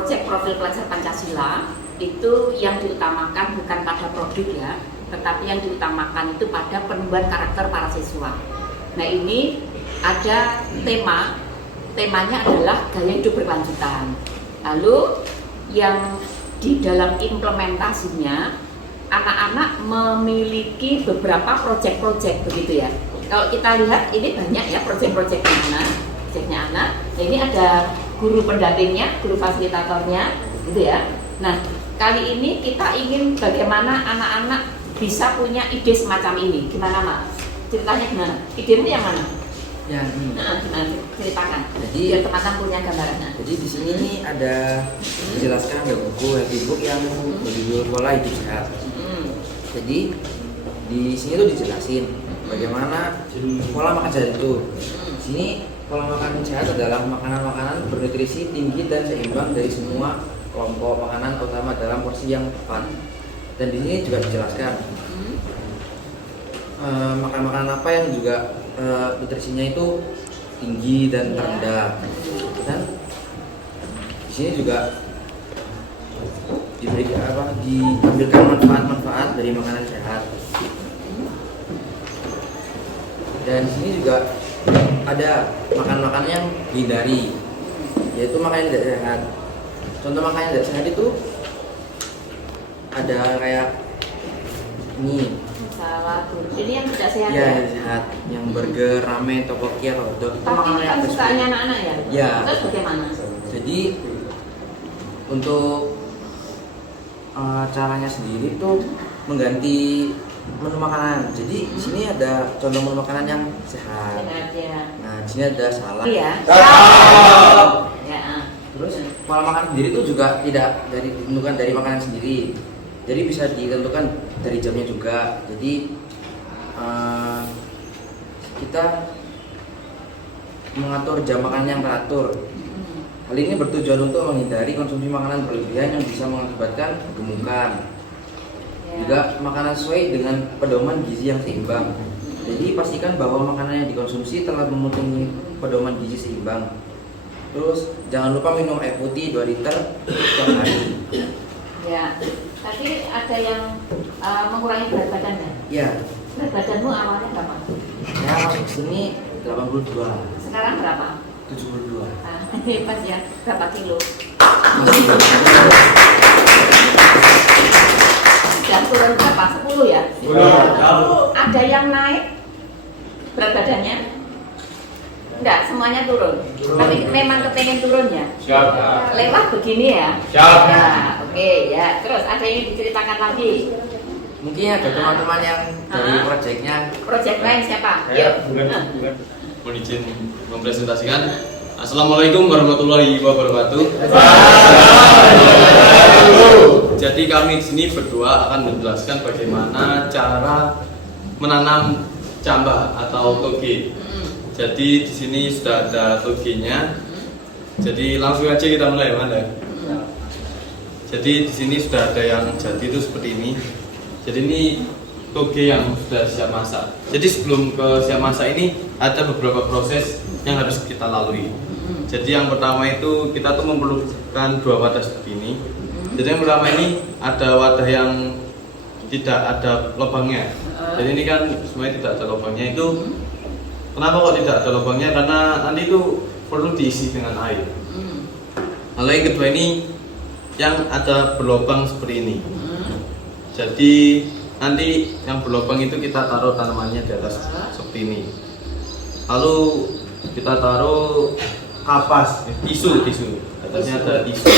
proyek profil pelajar Pancasila itu yang diutamakan bukan pada produk ya, tetapi yang diutamakan itu pada penumbuhan karakter para siswa. Nah ini ada temanya adalah gaya hidup berkelanjutan. Lalu yang di dalam implementasinya anak-anak memiliki beberapa proyek-proyek begitu ya. Kalau kita lihat ini banyak ya proyeknya anak. Ya, ini ada guru pendampingnya, guru fasilitatornya, gitu ya. Nah, kali ini kita ingin bagaimana anak-anak bisa punya ide semacam ini. Gimana, Mas? Ceritanya gimana? Idemu yang mana? Ya, ini. Gimana? Ceritakan. Jadi biar teman-teman punya gambarannya. Jadi di sini nih ada dijelaskan ada buku happy book yang berjudul Pola Hidup Sehat. Jadi di sini tuh dijelasin bagaimana pola makan sehat itu. Di sini pola makan sehat adalah makanan-makanan bernutrisi tinggi dan seimbang dari semua kelompok makanan, terutama dalam porsi yang tepat. Dan di sini juga dijelaskan makan-makanan apa yang juga nutrisinya itu tinggi dan terendah. Dan di sini juga diambilkan manfaat-manfaat dari makanan sehat. Dan di sini juga ada makan-makan yang dihindari, yaitu makanan yang tidak sehat. Contoh makanan yang tidak sehat itu ada kayak ini. Ini yang tidak sehat ya? Ya, sehat. Yang burger, ramen, tteokbokki, hotdog. Tapi kan sukanya anak-anak ya? Ya. Terus bagaimana? Jadi untuk caranya sendiri tuh mengganti menu makanan. Jadi di sini ada contoh menu makanan yang sehat. Sehat ya. Nah, di sini ada salad. Iya. Ya. Terus pola makan sendiri itu juga tidak ditentukan dari makanan sendiri. Jadi bisa ditentukan dari jamnya juga. Jadi kita mengatur jam makan yang teratur. Hal ini bertujuan untuk menghindari konsumsi makanan berlebihan yang bisa mengakibatkan kegemukan. Juga makanan sesuai dengan pedoman gizi yang seimbang. Jadi pastikan bahwa makanan yang dikonsumsi telah memenuhi pedoman gizi seimbang. Terus jangan lupa minum air putih 2 liter setiap hari. Ya. Tadi ada yang mengurangi berat badannya. Ya. Berat badanmu awalnya berapa? Ya, masuk sini 82. Sekarang berapa? 72. Hebat ya. Berapa kilo? Masih Dan turun berapa? 10 ya? 10. Ada yang naik berat badannya? Enggak, semuanya turun. Tapi memang kepengen turun ya? Siap. Lewat begini ya? Siap. Nah, oke ya. Terus ada yang diceritakan lagi? mungkin ada teman-teman yang dari proyeknya. Proyek lain siapa? Saya bukan. Mohon izin mempresentasikan. Assalamualaikum warahmatullahi wabarakatuh. Jadi kami di sini berdua akan menjelaskan bagaimana cara menanam cambah atau toge. Jadi di sini sudah ada togenya. Jadi langsung aja kita mulai, Mas. Jadi di sini sudah ada yang jadi itu seperti ini. Jadi ini toge yang sudah siap masak. Jadi sebelum ke siap masak ini ada beberapa proses yang harus kita lalui. Jadi yang pertama itu kita tuh memerlukan 2 wadah seperti ini. Jadi yang pertama ini ada wadah yang tidak ada lubangnya. Jadi ini kan semuanya tidak ada lubangnya. Itu kenapa kok tidak ada lubangnya? Karena nanti itu perlu diisi dengan air. Lalu yang kedua ini yang ada berlubang seperti ini. Jadi nanti yang berlubang itu kita taruh tanamannya di atas seperti ini. Lalu kita taruh kapas, tisu. Atasnya ada tisu.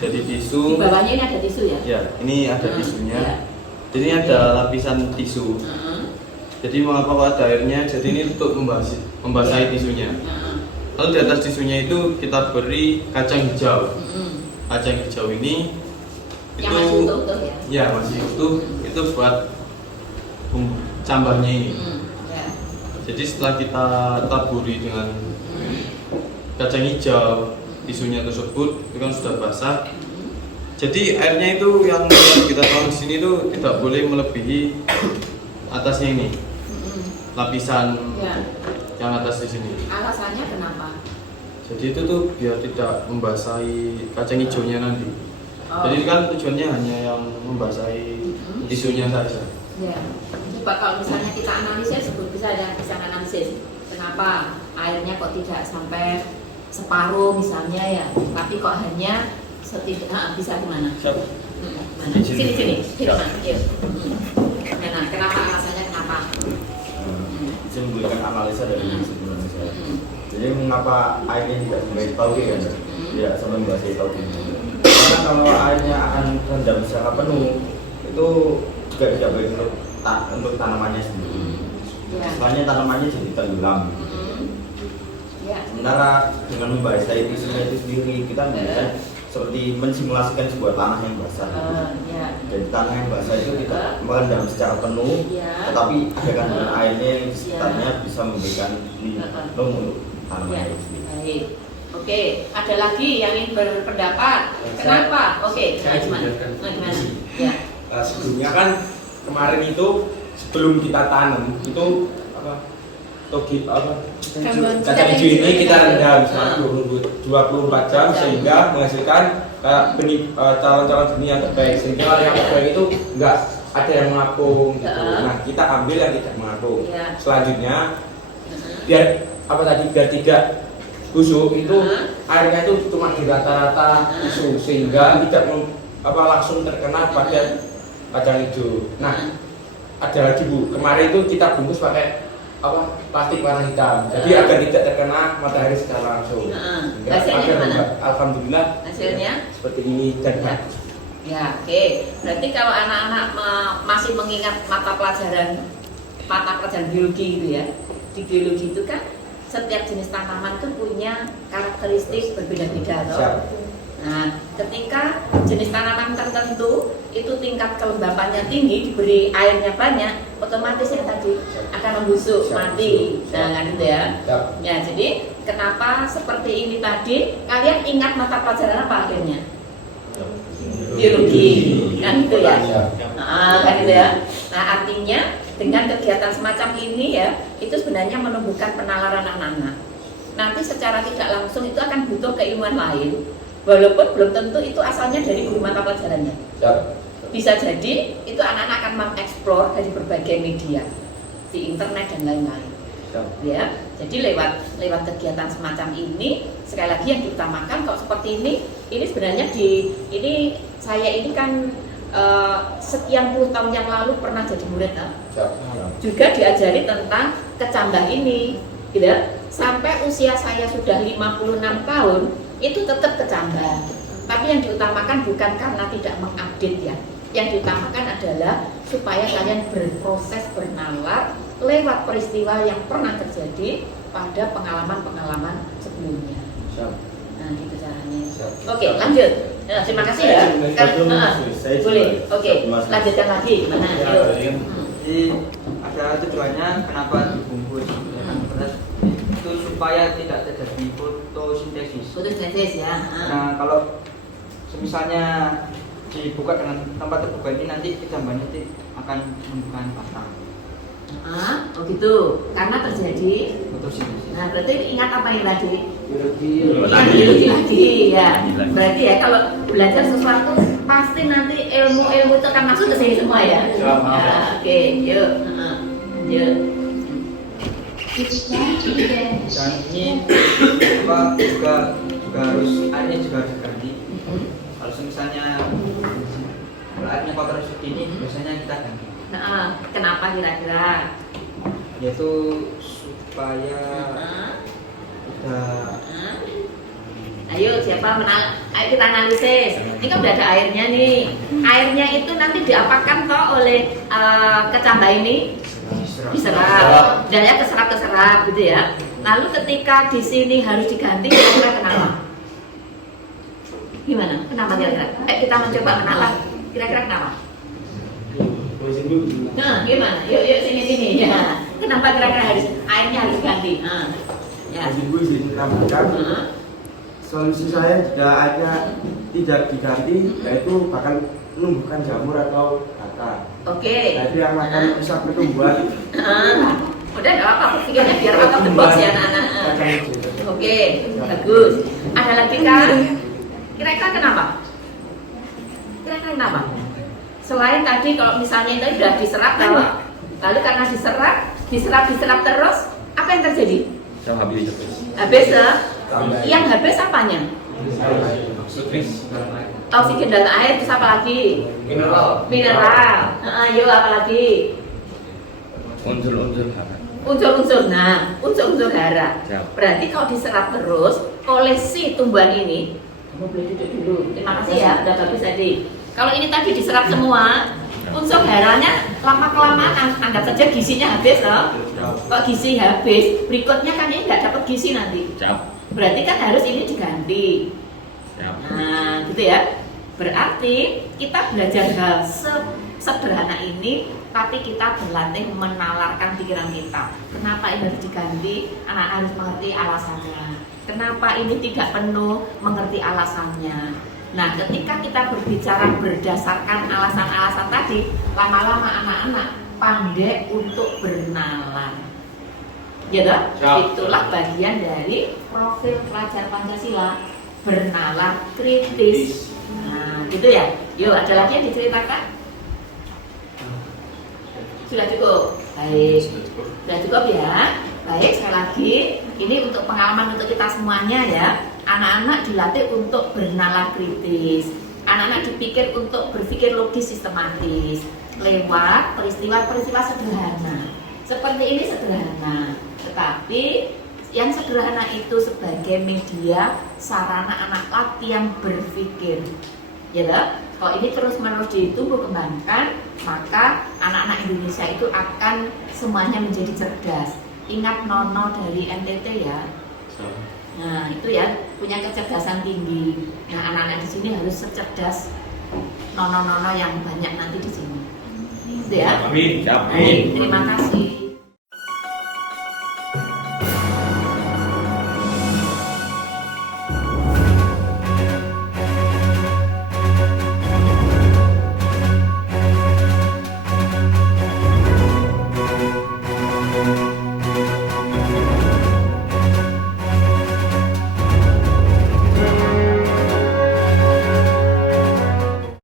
Jadi tisu. Di bawahnya ini ada tisu ya? Ya, ini ada tisunya. Ya. Jadi ini ada lapisan tisu. Jadi mengapa kok ada airnya? Jadi ini untuk membasahi tisunya. Lalu di atas tisunya itu kita beri kacang hijau. Kacang hijau ini Yang itu masih utuh ya? Ya, masih utuh. Itu buat cambahnya ini. Ya. Jadi setelah kita taburi dengan kacang hijau, tisunya tersebut itu kan sudah basah. Jadi airnya itu yang kita tahu di sini itu tidak boleh melebihi atasnya ini, lapisan Ya. yang atas di sini. Alasannya kenapa? Jadi itu tuh biar tidak membasahi kacang hijaunya nanti. Jadi kan tujuannya hanya yang membasahi tisunya saja. Ya. Coba kalau misalnya kita analisis, bisa analisis. Kenapa airnya kok tidak sampai separuh misalnya ya, tapi kok hanya bisa gimana? Sini, Hiroman, yuk. Nah, kenapa alasannya kenapa? Bisa memberikan analisa dari sebenarnya saya. Jadi mengapa airnya tidak sampai tauge kan? Tidak sampai membasahi tauge. Karena kalau airnya akan rendam secara penuh, itu juga tidak baik untuk tanamannya sendiri. Soalnya tanamannya jadi tenggelam. Sementara dengan membasahi tisunya itu sendiri, kita bisa seperti mensimulasikan sebuah tanah yang basah. Jadi tanah yang basah itu tidak merendam secara penuh, tetapi ada kandungan airnya yang di sekitarnya bisa memberikan lindung untuk tanaman itu sendiri. Baik. Oke, ada lagi yang ingin berpendapat? Kenapa? Oke, gimana? Ya. Sebelumnya kan kemarin itu sebelum kita tanam itu kacang hijau ini kita rendam selama 24 jam sehingga menghasilkan calon-calon benih yang terbaik, sehingga yang terbaik itu enggak ada yang mengapung gitu. Nah, kita ambil yang tidak mengapung. Selanjutnya biar tidak busuk itu airnya itu cuma di rata-rata tisu sehingga tidak langsung terkena pada kacang hijau. Nah, ada lagi Bu, kemarin itu kita bungkus pakai plastik warna hitam, jadi agar tidak terkena matahari secara langsung. Hasilnya gimana? Alhamdulillah hasilnya seperti ini dan bagus. Ya, oke. Berarti kalau anak-anak masih mengingat mata pelajaran biologi gitu ya, di biologi itu kan setiap jenis tanaman itu punya karakteristik berbeda-beda loh. Nah, ketika jenis tanaman tertentu itu tingkat kelembapannya tinggi, diberi airnya banyak, otomatis yang tadi akan membusuk, mati. Nah, kan gitu ya. Ya, jadi kenapa seperti ini tadi? Kalian ingat mata pelajaran apa akhirnya? Biologi, kan gitu ya. Kan gitu ya. Nah, artinya dengan kegiatan semacam ini ya, itu sebenarnya menumbuhkan penalaran anak-anak. Nanti secara tidak langsung itu akan butuh keilmuan lain. Walaupun belum tentu itu asalnya dari guru mata pelajarannya. Bisa jadi itu anak-anak akan mengeksplor dari berbagai media di internet dan lain-lain. Ya, jadi lewat kegiatan semacam ini sekali lagi yang diutamakan kalau seperti ini sebenarnya saya ini kan sekian puluh tahun yang lalu pernah jadi murid juga diajari tentang kecambah ini, gitu. Sampai usia saya sudah 56 tahun itu tetap kecambah, tapi yang diutamakan bukan karena tidak mengupdate ya, yang diutamakan adalah supaya kalian berproses bernalar lewat peristiwa yang pernah terjadi pada pengalaman-pengalaman sebelumnya. Nah, itu caranya. Oke, lanjut. Nah, terima kasih ya. Boleh. Oke, lanjutkan lagi gimana? Jadi ada tujuannya kenapa dibungkus dengan beras itu supaya tidak terjadi fotosintesis. Fotosintesis ya. Nah, kalau misalnya dibuka dengan tempat terbuka ini nanti kecambahnya akan menimbulkan pasta. Oh gitu, karena terjadi Fotosintesis. Nah, berarti ingat apa yang tadi? Biologi lagi ya. Berarti ya kalau belajar sesuatu pasti nanti ilmu itu akan masuk ke sini semua ya. Oke, yuk. Yuk. Dan ini juga harus airnya juga harus diganti. Kalau misalnya airnya kotor seperti ini biasanya kita ganti. Nah, kenapa kira-kira? Yaitu supaya Ayo siapa ayo kita analisis. Ini kan udah ada airnya nih. Airnya itu nanti diapakan toh oleh kecambah ini? Diserap. Dan ya keserap gitu ya. Lalu ketika di sini harus diganti kira-kira kenapa? Gimana? Kenapa kira-kira? Kita mencoba kenapa? Kira-kira kenapa? Nah, gimana? Yuk sini ya. Kenapa kira-kira airnya harus diganti? Ya. Ibu izin tambahkan, solusi saya jika airnya tidak diganti, yaitu bahkan menumbuhkan jamur atau bata. Oke. Jadi yang akan bisa pertumbuhan. Udah nggak apa-apa, pikirnya biar out of the box ya anak-anak. Oke, bagus. Ada lagi kan? Kira-kira kenapa? Kira-kira kenapa? Selain tadi kalau misalnya itu sudah diserap lalu karena diserap terus, apa yang terjadi? Habis yang habis apanya? Oksigen dan air, terus apa lagi? Mineral. Ayo apa lagi? Unsur-unsur. Nah, unsur-unsur hara. Berarti kalau diserap terus oleh si tumbuhan ini, kamu boleh duduk dulu. Terima kasih ya, udah bagus tadi. Kalau ini tadi diserap semua, unsur haranya lama-kelamaan, anggap saja gizinya habis loh. Kok gizi habis, berikutnya kan ini nggak dapat gizi nanti. Berarti kan harus ini diganti. Nah, gitu ya. Berarti kita belajar hal sederhana ini, tapi kita berlatih menalarkan pikiran kita. Kenapa ini harus diganti? Anak harus mengerti alasannya. Kenapa ini tidak penuh? Mengerti alasannya. Nah, ketika kita berbicara berdasarkan alasan-alasan tadi, lama-lama anak-anak pandai untuk bernalar. Ya toh? Itulah bagian dari profil pelajar Pancasila, bernalar kritis. Nah, gitu ya. Yuk, ada lagi yang diceritakan? Sudah cukup? Baik. Sudah cukup ya? Baik, sekali lagi, ini untuk pengalaman untuk kita semuanya ya. Anak-anak dilatih untuk bernalar kritis. Anak-anak dipikir untuk berpikir logis sistematis lewat peristiwa-peristiwa sederhana. Seperti ini sederhana, tetapi yang sederhana itu sebagai media sarana anak latihan berpikir. Ya toh? Kalau ini terus-menerus ditumbuh kembangkan, maka anak-anak Indonesia itu akan semuanya menjadi cerdas. Ingat Nono dari NTT ya. Nah, itu ya, punya kecerdasan tinggi. Nah, anak-anak di sini harus secerdas Nono-nono yang banyak nanti di sini. Itu ya. Amin. Baik, terima kasih.